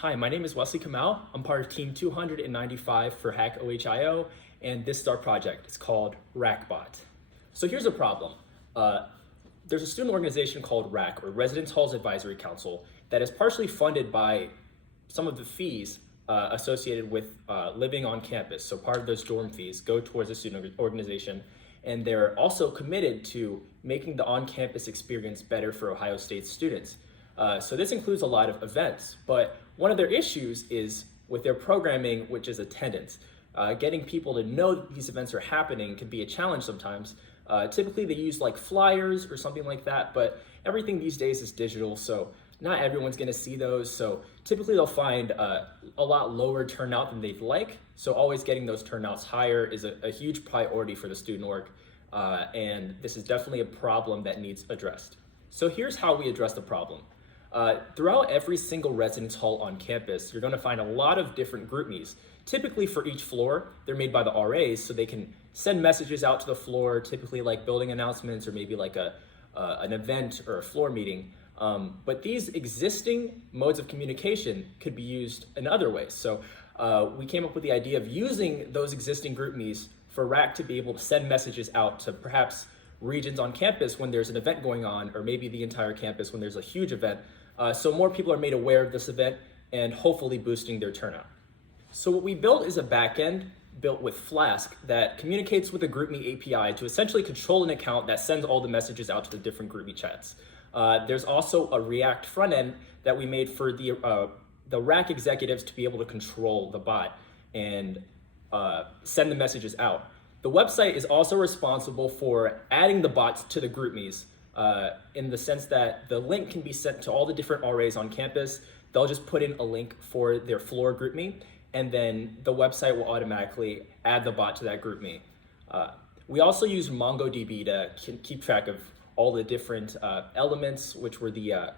Hi, my name is Wesley Kamal. I'm part of Team 295 for Hack OHIO, and this is our project. It's called RACBot. So here's a problem. There's a student organization called RAC, or Residence Halls Advisory Council, that is partially funded by some of the fees associated with living on campus. So part of those dorm fees go towards the student organization, and they're also committed to making the on-campus experience better for Ohio State students. So this includes a lot of events, but one of their issues is with their programming, which is attendance. Getting people to know that these events are happening can be a challenge sometimes. Typically they use like flyers or something like that, but everything these days is digital, so not everyone's gonna see those. So typically they'll find a lot lower turnout than they'd like. So always getting those turnouts higher is a huge priority for the student org. And this is definitely a problem that needs addressed. So here's how we address the problem. Throughout every single residence hall on campus, you're going to find a lot of different GroupMes. Typically for each floor, they're made by the RAs, so they can send messages out to the floor, typically like building announcements or maybe like an event or a floor meeting. But these existing modes of communication could be used in other ways. So we came up with the idea of using those existing GroupMes for RAC to be able to send messages out to perhaps regions on campus when there's an event going on, or maybe the entire campus when there's a huge event. So more people are made aware of this event and hopefully boosting their turnout. So what we built is a backend built with Flask that communicates with the GroupMe API to essentially control an account that sends all the messages out to the different GroupMe chats. There's also a React front end that we made for the RAC executives to be able to control the bot and send the messages out. The website is also responsible for adding the bots to the GroupMes in the sense that the link can be sent to all the different RAs on campus. They'll just put in a link for their floor GroupMe, and then the website will automatically add the bot to that GroupMe. We also use MongoDB to keep track of all the different elements, which were the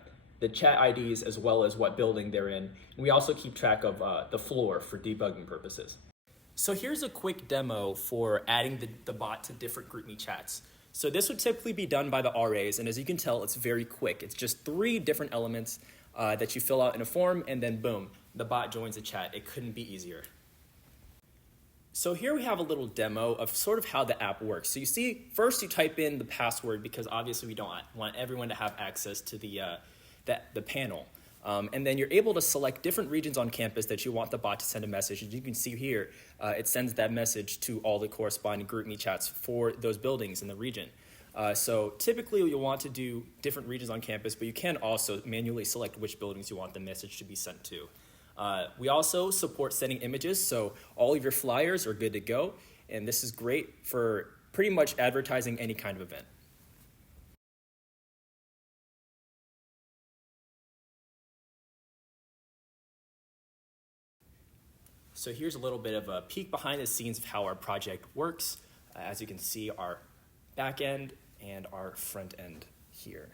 chat IDs as well as what building they're in. And we also keep track of the floor for debugging purposes. So here's a quick demo for adding the bot to different GroupMe chats. So this would typically be done by the RAs, and as you can tell, it's very quick. It's just 3 different elements that you fill out in a form, and then boom, the bot joins the chat. It couldn't be easier. So here we have a little demo of sort of how the app works. So you see, first you type in the password because obviously we don't want everyone to have access to the panel. And then you're able to select different regions on campus that you want the bot to send a message. As you can see here, it sends that message to all the corresponding GroupMe chats for those buildings in the region. So typically you'll want to do different regions on campus, but you can also manually select which buildings you want the message to be sent to. We also support sending images, so all of your flyers are good to go, and this is great for pretty much advertising any kind of event. So here's a little bit of a peek behind the scenes of how our project works. As you can see, our back end and our front end here.